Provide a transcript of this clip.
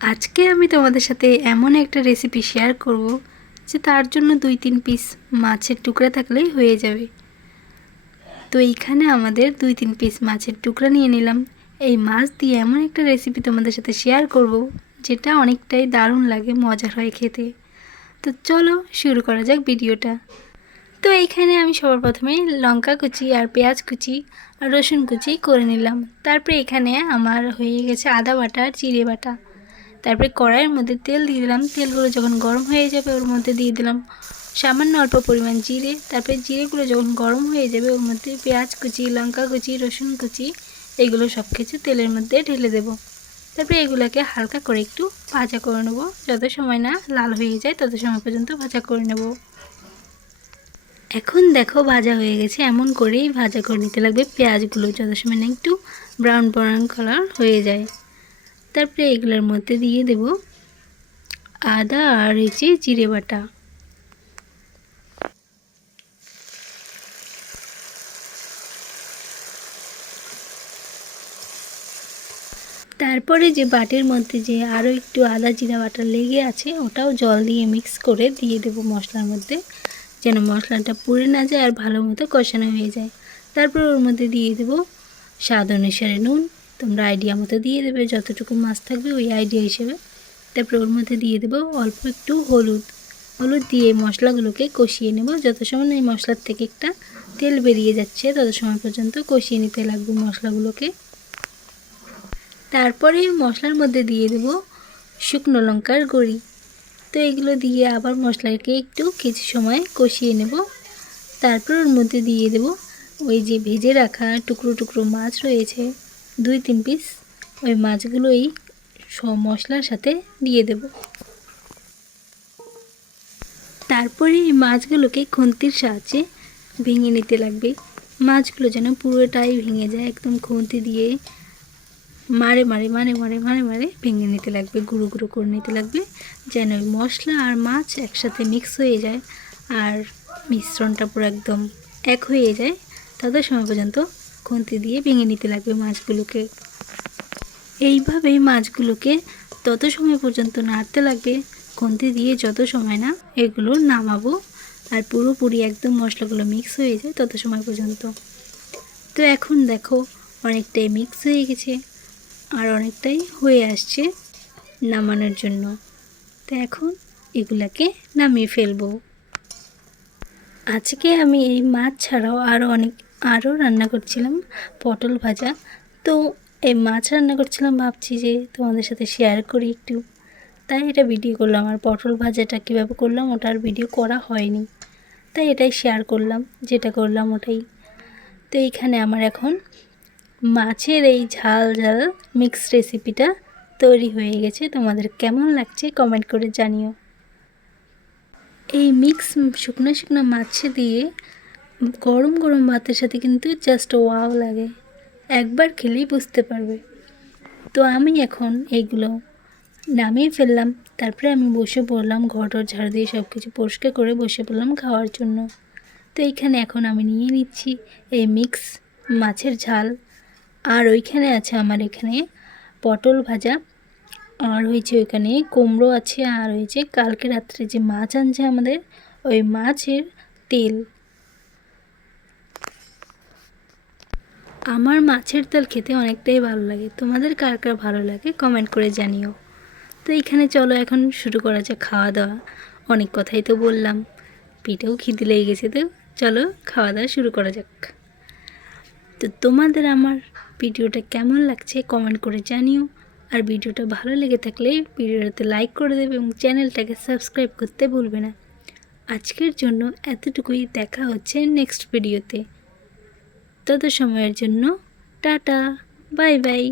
আজকে আমি তোমাদের সাথে এমন একটা রেসিপি শেয়ার করব যে তার জন্য 2-3 পিস মাছের টুকরা থাকলেই হয়ে যাবে। তো এইখানে আমাদের 2-3 পিস মাছের টুকরা নিয়ে নিলাম। এই মাছ দিয়ে এমন একটা রেসিপি তোমাদের সাথে শেয়ার করব যেটা অনেকটাই দারুণ লাগে, মজার হয় খেতে। তো চলো শুরু করা যাক ভিডিওটা। তো এইখানে আমি সবার প্রথমে লঙ্কা কুচি আর পেঁয়াজ কুচি আর রসুন কুচি করে নিলাম। তারপরে এখানে আমার হয়ে গেছে আদা বাটা আর জিরে বাটা। তারপরে কড়াইয়ের মধ্যে তেল দিয়ে দিলাম। তেলগুলো যখন গরম হয়ে যাবে ওর মধ্যে দিয়ে দিলাম সামান্য অল্প পরিমাণ জিরে। তারপরে জিরেগুলো যখন গরম হয়ে যাবে ওর মধ্যে পেঁয়াজ কুচি, লঙ্কা কুচি, রসুন কুচি এগুলো সব কিছু তেলের মধ্যে ঢেলে দেব। তারপরে এগুলোকে হালকা করে একটু ভাজা করে নেব। যত সময় না লাল হয়ে যায় তত সময় পর্যন্ত ভাজা করে নেব। এখন দেখো ভাজা হয়ে গেছে, এমন করেই ভাজা করে নিতে লাগবে পেঁয়াজগুলো, যত সময় না একটু ব্রাউন ব্রাউন কালার হয়ে যায়। তারপরে এগুলোর মধ্যে দিয়ে দেব আদা আর জিরে বাটা। তারপরে যে বাটির মধ্যে যে আরও একটু আদা জিরা বাটা লেগে আছে ওটাও জল দিয়ে মিক্স করে দিয়ে দেব মশলার মধ্যে, যেন মশলাটা পুড়ে না যায় আর ভালো মতো কষানো হয়ে যায়। তারপর ওর মধ্যে দিয়ে দেব স্বাদ অনুসারে নুন। তোমরা আইডিয়া মতো দিয়ে দেবে, যতটুকু মাছ থাকবে ওই আইডিয়া হিসেবে। তারপর ওর মধ্যে দিয়ে দেব অল্প একটু হলুদ দিয়ে মশলাগুলোকে কষিয়ে নেব। যত সময় এই মশলার থেকে একটা তেল বেরিয়ে যাচ্ছে তত সময় পর্যন্ত কষিয়ে নিতে লাগবে মশলাগুলোকে। তারপরে মশলার মধ্যে দিয়ে দেব শুকনো লঙ্কার গুঁড়ি। তো এগুলো দিয়ে আবার মশলাকে একটু কিছু সময় কষিয়ে নেব। তারপর ওর মধ্যে দিয়ে দেব ওই যে ভেজে রাখা টুকরো টুকরো মাছ রয়েছে 2-3 পিস, ওই মাছগুলোই সব মশলার সাথে দিয়ে দেব। তারপরে এই মাছগুলোকে খুন্তির সাহায্যে ভেঙে নিতে লাগবে। মাছগুলো যেন পুরোটাই ভেঙে যায়, একদম খুন্তি দিয়ে মারে ভেঙে নিতে লাগবে, গুঁড়ো গুঁড়ো করে নিতে লাগবে, যেন ওই মশলা আর মাছ একসাথে মিক্স হয়ে যায় আর মিশ্রণটা পুরো একদম এক হয়ে যায়। তত সময় পর্যন্ত খুন্তি দিয়ে ভেঙে নিতে লাগবে মাছগুলোকে। এইভাবেই মাছগুলোকে তত সময় পর্যন্ত নাড়তে লাগবে খুন্তি দিয়ে, যত সময় না এগুলো নামাবো আর পুরোপুরি একদম মশলাগুলো মিক্স হয়ে যায় তত সময় পর্যন্ত। তো এখন দেখো অনেকটাই মিক্স হয়ে গেছে আর অনেকটাই হয়ে আসছে নামানোর জন্য। তো এখন এগুলাকে নামিয়ে ফেলবো। আজকে আমি এই মাছ ছাড়াও আরও রান্না করছিলাম পটল ভাজা। তো এই মাছ রান্না করছিলাম, ভাবছি যে তোমাদের সাথে শেয়ার করি একটু, তাই এটা ভিডিও করলাম। আর পটল ভাজাটা কীভাবে করলাম ওটার ভিডিও করা হয়নি, তাই এটাই শেয়ার করলাম, যেটা করলাম ওটাই। তো এইখানে আমার এখন মাছের এই ঝাল ঝাল মিক্স রেসিপিটা তৈরি হয়ে গেছে। তোমাদের কেমন লাগছে কমেন্ট করে জানিও। এই মিক্স শুকনো শুকনো মাছ দিয়ে গরম গরম ভাতের সাথে কিন্তু জাস্ট ওয়াও লাগে, একবার খেলেই বুঝতে পারবে। তো আমি এখন এইগুলো নামিয়ে ফেললাম। তারপরে আমি বসে পড়লাম, ঘর ঝাড় দিয়ে সব কিছু পরিষ্কার করে বসে পড়লাম খাওয়ার জন্য। তো এইখানে এখন আমি নিয়ে নিচ্ছি এই মিক্স মাছের ঝাল, আর ওইখানে আছে আমার এখানে পটল ভাজা, আর হয়েছে ওইখানে কুমড়ো আছে, আর হয়েছে কালকে রাত্রে যে মাছ আনছে আমাদের ওই মাছের তেল। আমার মাছের তেল খেতে অনেকটাই ভালো লাগে, তোমাদের কার কার ভালো লাগে কমেন্ট করে জানিও। তো এইখানে চলো এখন শুরু করা যাক খাওয়া দাওয়া। অনেক কথাই তো বললাম, পেটেও খিদে লেগে গেছে, তো চলো খাওয়া দাওয়া শুরু করা যাক। তো তোমাদের আমার ভিডিওটা কেমন লাগছে কমেন্ট করে জানিও। আর ভিডিওটা ভালো লেগে থাকলে ভিডিওটাতে লাইক করে দেবে এবং চ্যানেলটাকে সাবস্ক্রাইব করতে ভুলবে না। আজকের জন্য এতটুকুই, দেখা হচ্ছে নেক্সট ভিডিওতে। তত সময়ের জন্য টাটা, বাই বাই।